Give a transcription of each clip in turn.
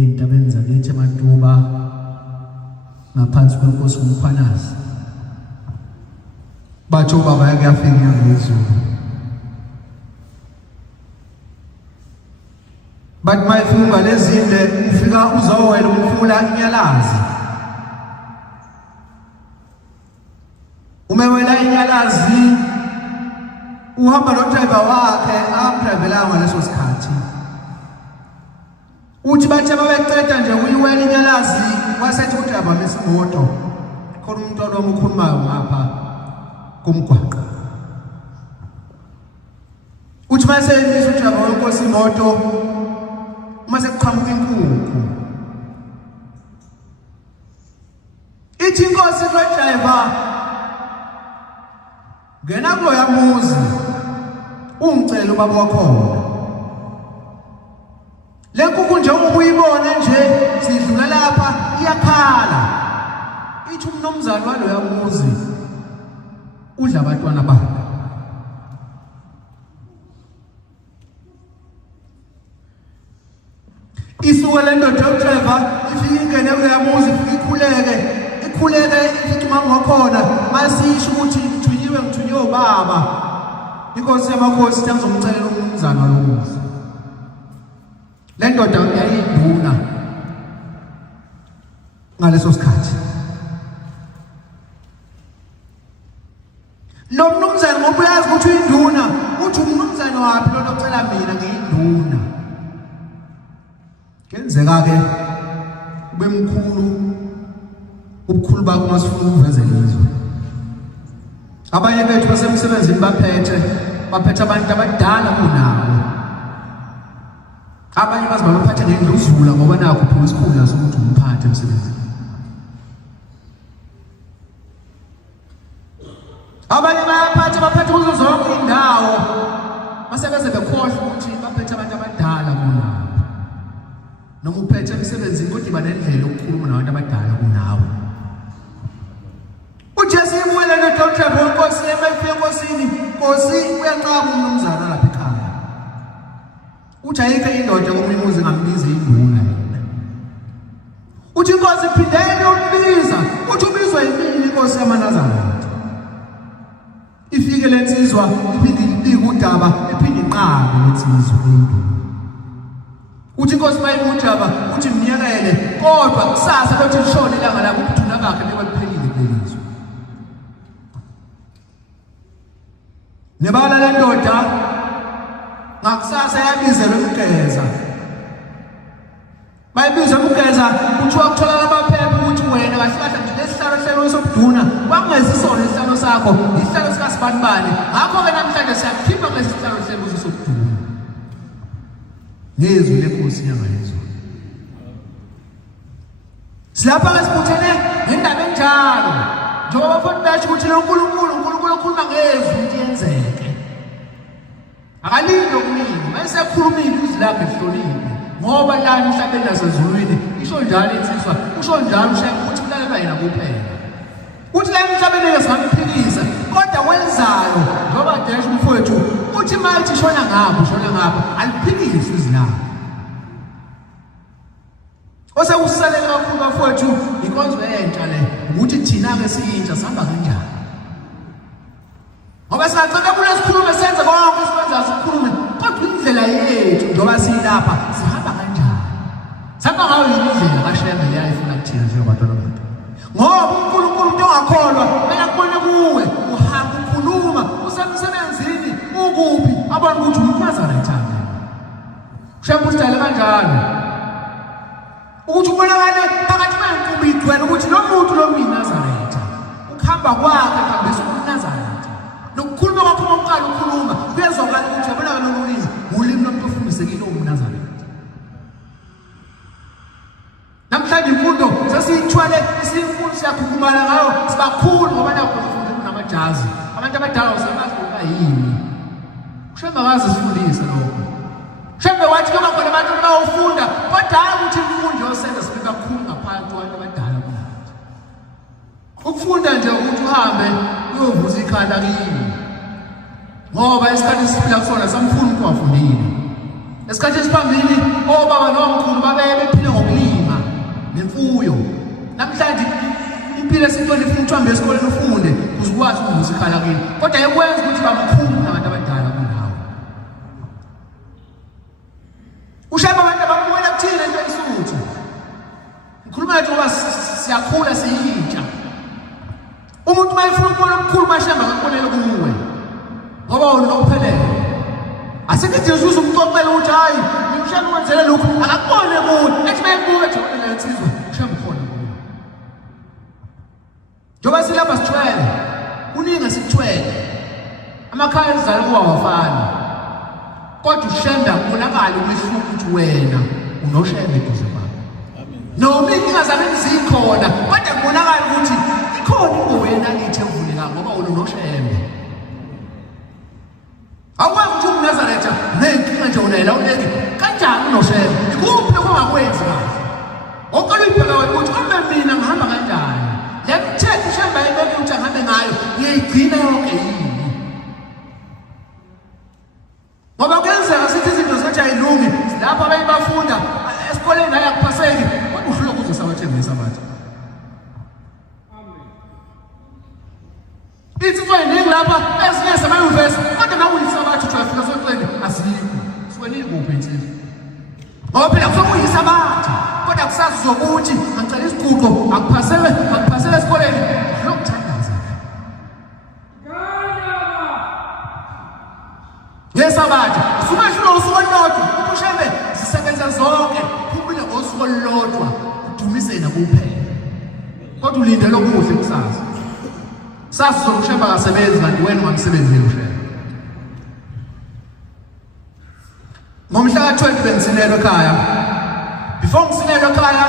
ey'ntabeni zakithi eMatuba ngaphansi kwenkosi uNyazi batho baba yakuyafika Lwezulu bathi mayifika lezinde ufika uzowela umfula inyalazi umewela inyalazi uhamba nodriver wakhe amdrivelanga ngaleso sikhathi uthi bathe babeqeda nje uyiwela inyalazi wasethi udriver lesimoto khona umuntu okhulumayo ngapha kumgwaqo uthi mase imisa udriver wenkosi imoto mase kuqhamuka inkukhu ithi inkosi lodriver ngena kulo yamuzi ungicela ubaba wakhona le nkukhu nje ubuyibona nje sidlula lapha iyakhala ithi umnomzana walo yamuzi udla abantwana bakhe isuka le ndoda udriver ifike ingene kulo yamuzi ifike ikhuleke ithi mama wakhona masisho ukuthi ngithunyiwe ubaba inkosi yamakhosi ithi ngizomcelela umzana walomuzi le ndoda yayinduna ngaleso sikhathi lo mnumzane ngoba uyazi ukuthi uyinduna uthi umnumzane waphi lo ocela mina ngiyinduna kenzeka ke ube mkhulu ubukhulu bakho masifuna ukuvezela izwe abanye bethu basemsebenzini baphethe abantu abadala kunawo abanye baziba baphathe ngendluzula ngoba nakho phela isikhundla sokuthi umphathe emsebenzini abanye baphethe kuzo zonke indawo basebeze bekhohle ukuthi baphethe abantu abadala kunawo noma uphethe emsebenzini kodwa iba nendlela yokukhuluma nabantu abadala kunawo uJesu imwele nedokotela wenkosi emayifike enkosini Nkosi uyaqaba umnumzana lapha ekhaya uthi ayikho indoda komimuzi ngambiza induna. Uthi inkosi iphindele umbiza, uthi ubizwa yini inkosi yamaNazaretha. Ifike lensizwa iphinde ibike udaba iphinde inqabe lensizwa enduna. Uthi inkosi mayimujaba uthi mnyekele kodwa kusasa lothi lishone ilanga lakho ukuduna bakhe bebaliphelile kulelizwe. Nebala lendoda ngakusasa yabizelwe umgeza. Bayibiza umgeza kuthiwa kuthola abaphepha ukuthi wena kahle nje lesihlalo hlelo sokuduna kwangezisona isihlalo sakho isihlalo sika sibanibani ngakho ke namhlanje siyakhipha ngesihlalo hlelo sokuduna. Ngezwi lenkosi yangayizwa. Silapha ngesibuthene ngendaba enjalo. Njengoba bafuna bathi ukuthi uNkulunkulu ukhuluma ngezwi ukuthi yenzeke. Akalinde okuningi, mayesekhulumile izwi lakhe lihlonile. Ngoba lana emhlabeni nasezulwini isho njalo insizwa, usho njalo ushaya ukuthi kulalelwa yena kuphela. Uthi la emhlabeni ngesamphikisa, kodwa wenzayo ngoba dash umfowethu uthi mayithi shona ngapha aliphikise izwi lakhe. Ose usalela kakhulu bafowethu inkonzo entsha le ukuthi thina ke siyintsha sihamba kanjani. Ngoba singacela kulesikhulume senze konke sikwenza sikhulume kodwa indlela yethu njengoba silapha sihamba kanjani. Sihamba ngayo indlela kaShembe leyayifuna kuthina njengabantwana bethu. Ngoba uNkulunkulu into ongakholwa mina kubone kuwe uhamba ukhuluma usemsebenzini ukuphi abona ukuthi uNazaretha. Shembe usitayile kanjalo. Ukuthi ubonakale phakathi kwenkubi igcwele ukuthi lo muntu lo Nazaretha ukuhamba kwakhe kuhambisa uNazaretha. Nokukhuluma kwakho ngokuqala ukukhuluma kuyezwakala ukuthi yabonakala lolulimi ulimi lomuntu ofundisekile uNazaretha. Namhlanje imfundo sesiyithwele isimfundo siyakhulumana ngayo sibakhulu ngoba nakufunda kunamajazi. Abantu abadala usebazi ukuba yini. Shembe akazi sifundisa lokho. Shembe wathi noma khona abantu bayofunda kodwa hayi ukuthi imfundo yosenza sibe kakhulu ngaphansi kwabantu abadala kunathi. Ukufunda nje ukuthi uhambe uyovuza ikhanda kimi. Ngoba isikhathi siphila kusona samfuna ukuwafundile. Esikhathi esiphambili obaba nomkhulu babeye bephile ngokulima nemfuyo. Namhlanje impilo esintoni ifuna uthambe esikoleni ufunde uzikwazi ukuvuza ikhala kimi. Kodwa yekwenza ukuthi bamkhulu nabantu abadala kunawe. Ushaya abantu ababuwela kuthina into isuthu. Ngikhuluma nje ngoba siyakhula siyintsha. Umuntu mayefuna ukubona omkhulu mashamba akubonele kuwe. Ngoba wona uphelele. Asikithi Yesu umxoxela ukuthi hayi ngimshaya wenzele lokhu akakubone kuwe. Ethi mayekuwe nje wena insizwa ushamba khona kuwe. Njoba silapha sithwele. Kuningi sithwele. Amakhaya ezizalo kuwa wafana. Kodwa uShembe ubonakala umehluko ukuthi wena unoShembe duze kwakho. Noma inkinga zami zikhona kodwa kubonakala ukuthi ikhona into wena ethe uvuleka ngoba unoShembe. Awukwazi ukuthi uNazaretha nenkinga nje unayela uneki kanjani unoShembe. Ikuphi okungakwenzi kahle. Okalo iphela ukuthi uma mina ngihamba kanjani. Le mthetho uShembe ayibeke ukuthi ahambe ngayo ngiyigcina yonke yini. Ngoba kuyenzeka sithi izinto zethu ayilungi lapho abayibafunda esikoleni hayi akuphaseki kodwa uhlula kuze sabathembisa bathi. Ithi kweningi lapha ezinye zamayunivesi kodwa nawe uyisabathi ujafika soqele asikho. Siwenile kuphi insizwa. Ngoba phela kusokuyisa bathi kodwa kusazi zokuthi ngicela isiquqo akuphasele esikoleni lokuthandaza. Yesabathi sumashilo usukolodwa uShembe sisebenza zonke kuphile ngosukolodwa udumise na kuphela. Kodwa ulindele okuhle kusasa. Sasa sokuShembe akasebenzi kanti wena ungamsebenzeli uShembe. Ngomhla ka-20 bengisinelwe ekhaya. Before ngisinelwe ekhaya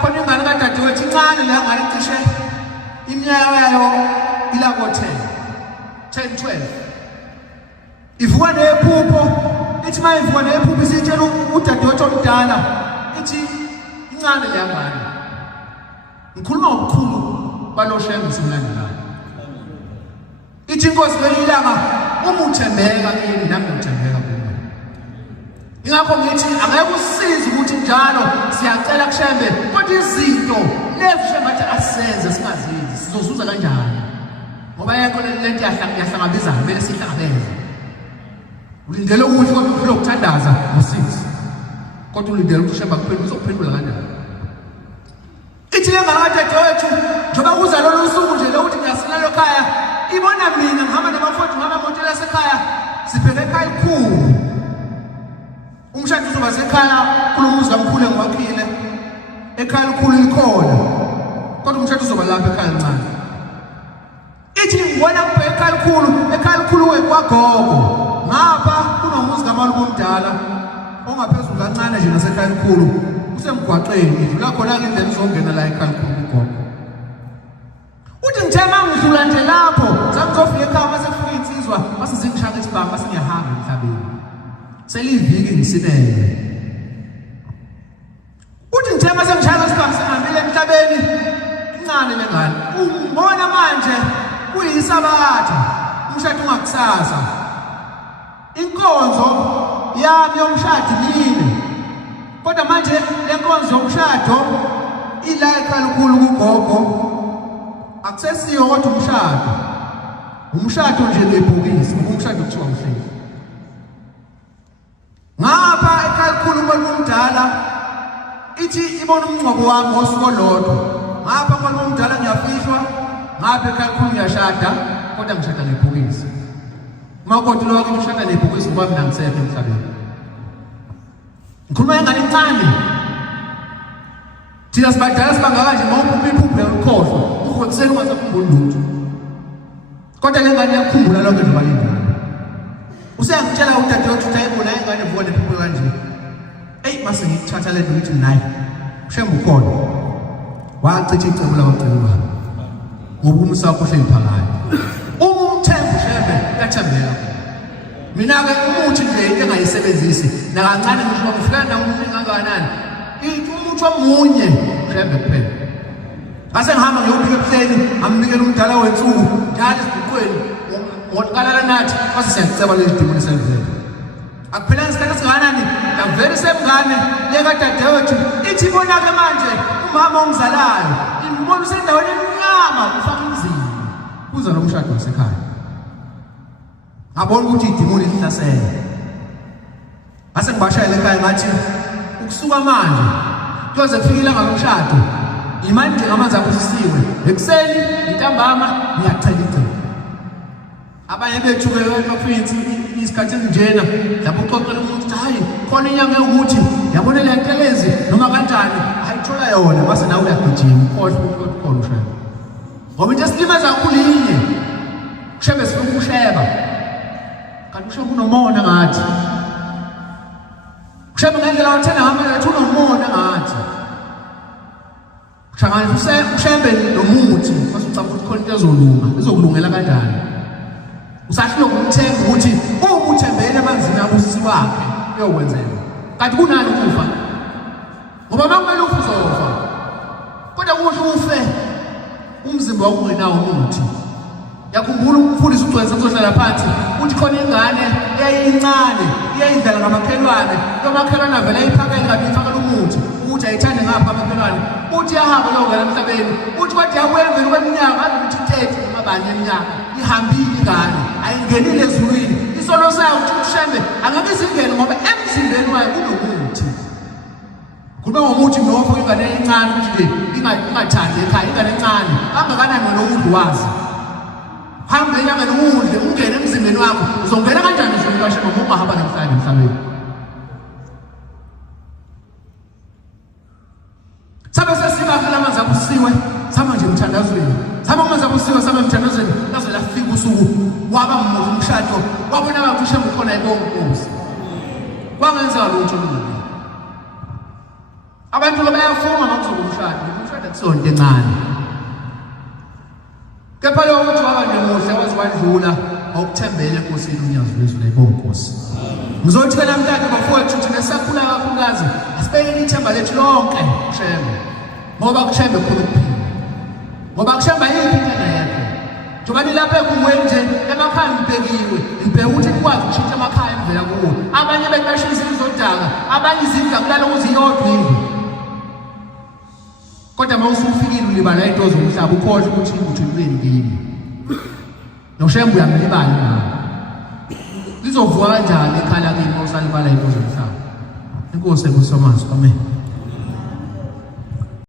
khona ingane kadadewethu incane le ngane icishe iminyaka yayo ilako 10 12. Ivuka nephupho ithi mayivuka nephupho isitshela udadewethu omdala ithi incane le ngane. Ngikhuluma ngokukhulu baloShembe simlandelayo. Ithi inkosi ngelilanga uma uthembeka kimi nami ngithembeka kuwe. Ingakho ngithi angeke usize ukuthi njalo siyacela kuShembe kodwa izinto lezi Shembe athi asisenze singazenzi sizozuza kanjani ngoba yekho lento yahlangabezana kumele sihlangabeze ulindele ukuthi kodwa uphile ukuthandaza ngosisi kodwa ulindele ukuthi Shembe akuphendule uzokuphendula kanjani ithi lengaladadewethu njengoba kuza lolu suku nje lokuthi ngiyasilala ekhaya ibona mina ngihamba nabafowethu ngaba motela esekhaya sibheke ekhaya ikhulu umshado uzoba sekhaya kulomuzi kamkhulu engiwakhile ekhaya likhulu likhona kodwa umshado uzoba lapha ekhaya lincane ithi ngibona kubhe ekhaya likhulu kwagogo ngapha kunomuzi kamalume omdala ongaphezulu kancane nje nasekhaya likhulu usemgwaqeni idlula khona ke indlela izongena la ekhaya likhulu kugogo uthi ngithema ngidlula nje lapho ngizofika ekhaya mase kufika insizwa mase zingishaka isibhamu mase ngiyahamba emhlabeni seliviki ngisinele uthi ngithema sengishaka isibhamu sengihambile emhlabeni incane lengane ungibona manje kuyisabatha umshado ungakusasa inkonzo yami yomshado yini kodwa manje lenkonzo yomshado ila ekhaya likhulu kugogo akusesiyo kodwa umshado nje lebhokisi umshado kuthiwa umhleli ngapha ekhaya likhulu kwalomdala ithi ibona umncwabo wami ngosuku olodwa ngapha kwalomdala ngiyafihlwa ngapha ekhaya likhulu ngiyashada kodwa ngishada lebhokisi makoti lo wakhe ngishada lebhokisi ngoba mina ngisekho emhlabeni ngikhuluma ngani incane thina sibadala sibangaka nje ngoba iphupho yakhohlwa ukhotsela ungasakhumbuli lutho kodwa le ngane yakhumbula lonke nje balindana usengitshela udadewethu utayibona ingane vone iphupho kanje mase ngithatha le nto ngithi nayi Shembe ukhona wachithi icebo labacela bami ngoba umsakho ohleli phakathi umthembu Shembe yathembela mina ke umuthi nje into engayisebenzisi nakancane ngisho ngifika nawo kangakanani umuthi omunye Shembe kuphela base ngihamba ngiyobika ebuhleni amnikela umdala wensuku njalo isibhuqweni ngokuqala nathi base siyaceba lezi dimoni selvele akuphelanga isikhathi singanani ngavele semngane leka dadewethu ithi ibona ke manje umama ongizalayo imbona usendaweni emnyama ufaka inzima kuza nomshado wasekhaya ngabona ukuthi idimoni lihlasela base ngibashayela ekhaya ngathi ukusuka manje kuyoze kufikile ngalomshado imani nje ngamanzi akusisiwe ekuseni intambama ngiyacela icebo abanye bethu ke bafitsi isikhathi esinjena lapho uxoxela umuntu hayi khona inyanga ukuthi yabona le ntelezi noma kanjani ayithola yona base nawe uyagijima khona ushaya ngoba into esilimaza kakhulu yinye Shembe sifuna ukusheba kanti usheba unomona ngathi Shembe ngendlela wathena ngamanye athi unomona ngathi Shangani uShembe nomuthi base ucabanga ukuthi khona into ezokulungela kanjani usashilo kumthemba ukuthi umuthembele emanzini abusisi wakhe uyokwenzela kanti kunani ukufa ngoba makumele uzofa kodwa kuhle ufe umzimba wakho ungenawo umuthi yakhumbula umfundisi ugcwele kuzohlala phansi uthi khona ingane eyincane iyayidlala ngamakhelwane lomakhelwane avela iphakele kanti ifakela umuthi uthi ayithande ngapha amakhelwane uthi yahamba lokho emhlabeni uthi kodwa yakwemveni kweminyaka aluthi 30 noma bani eminyaka ihambile ingane ayingenile ezulwini isolo sayo ukuthi uShembe angabiza ingene ngoba emzimbeni wayo kunomuthi kuba ngomuthi nokho ingane encane ukuthi ingathandi ekhaya ingane encane angakanani nokudwazi hambe nyanga nokudle ungene emzimbeni wakho uzongena kanjani ezulwini kaShembe ngoba ungahamba emhlabeni sabe sesiba phela amanzi abusiwe sama nje emthandazweni sama amanzi abusiwe sama emthandazweni laze lafika usuku waba umshado wabona ukuthi Shembe khona ibongozi kwangenza lutho lolu abantu bayafuma makuzoba umshado akusonto encane kepha lo ukuthi waba nemuhle waziwadlula okuthembele enkosini uNyazi Lwezulu ibongozi ngizothi ke namhlanje bafowethu thina sakhula kakhulukazi asibekele ithemba lethu lonke Shembe ngoba kuShembe khona ukuphila ngoba kuShembe yini into yakho njengoba nilapha ekumweni nje emakhaya ngibhekiwe ngibheka ukuthi nikwazi ukushintsha amakhaya emvela kuwo abanye bethu bashisa izodaka abanye izindlu akulala ukuthi iyodwa indlu. Kodwa mawusufikile ulibala into zomhlaba ukhohle ukuthi uthulwe ndini. Noshembe uyamlibala nawe. Lizovuka kanjani ekhala kimi usalibala into zomhlaba. Inkosi ekusomazi. Amen.